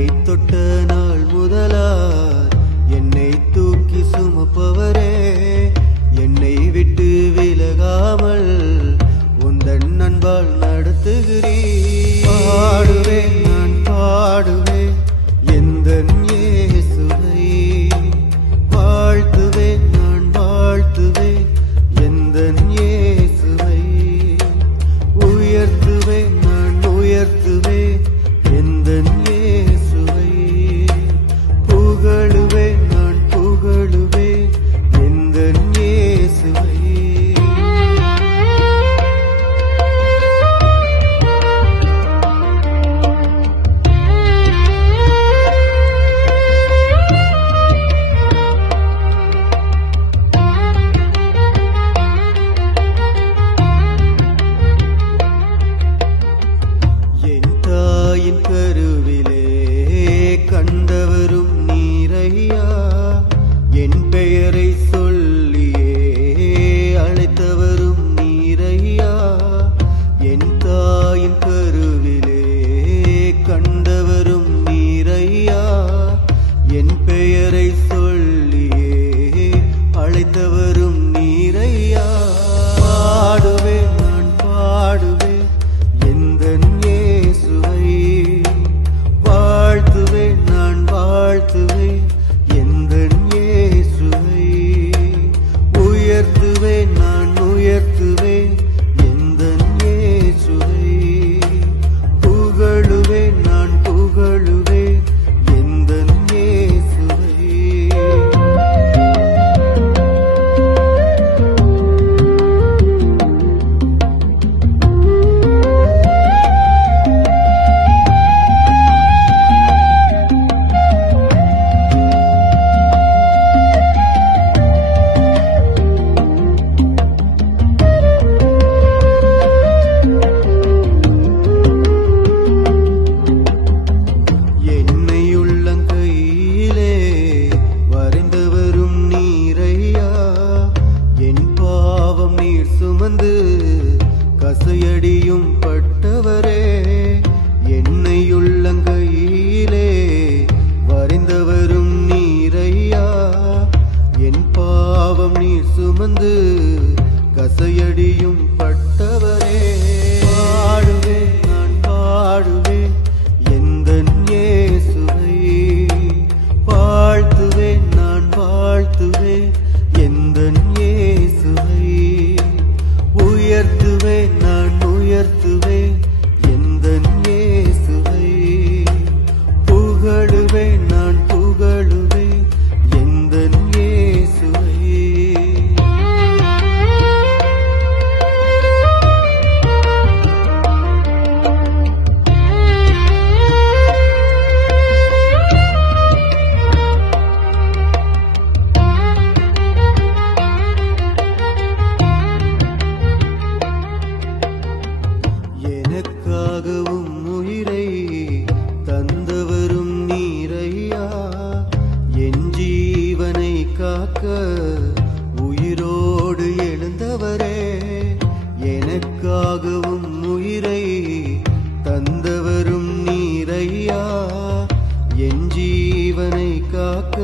என்னை தொட்ட நாள் முதலார் என்னை தூக்கி சுமப்பவரே, என்னை விட்டு விலகாமல் உந்தன் அன்பால் நடத்துகிறீர். பாடுவேன், நான் பாடுவேன் எந்தன் இயேசுவை, வாழ்த்துவேன், நான் வாழ்த்துவேன் எந்தன் இயேசுவை, உயர்த்துவேன், நான் உயர்த்துவேன் எந்தன் இயேசுவை, புகழுவேன், நான் புகழுவேன் எந்தன் இயேசுவை. கருவிலே கண்டவரும் நீரையா, என் பெயரை சொல்லியே அழைத்தவரும் நீரையா, என் தாயின் கருவிலே கண்டவரும் நீரையா, என் பெயரை சொல்லியே அழைத்தவரும் நீரையா. பாடுவேன், நான் பாடுவேன் எந்தன் வாழ்த்துவேன், நான் வாழ்த்துவேன் எந்தன் இயேசுவை, உயர்த்துவேன், நான் உயர்த்துவேன் எந்தன் இயேசுவை, புகழுவேன், நான் புகழுவேன் எந்தன் இயேசுவை. சுமந்து கசையடியும் பட்டவரே, என்னை உள்ளங்கையிலே வரைந்தவரும் நீரையா, என் பாவம் நீர் சுமந்து கசையடியும் பட்டவரே. பாடுவேன், நான் பாடுவேன் எந்தன் இயேசுவை, வாழ்த்துவேன், நான் வாழ்த்துவேன் எந்தன் இயேசுவை, உயர்த்துவேன், நான் உயர்த்துவேன் எந்தன் இயேசுவை, புகழுவேன், நான் புகழுவேன் எந்தன் இயேசுவை. எனக்காகவும் உயிரை தந்தவரும் நீரையா, என் ஜீவனை காக்க உயிரோடு எழுந்தவரே, எனக்காகவும் உயிரை தந்தவரும் நீரையா, என் ஜீவனை காக்க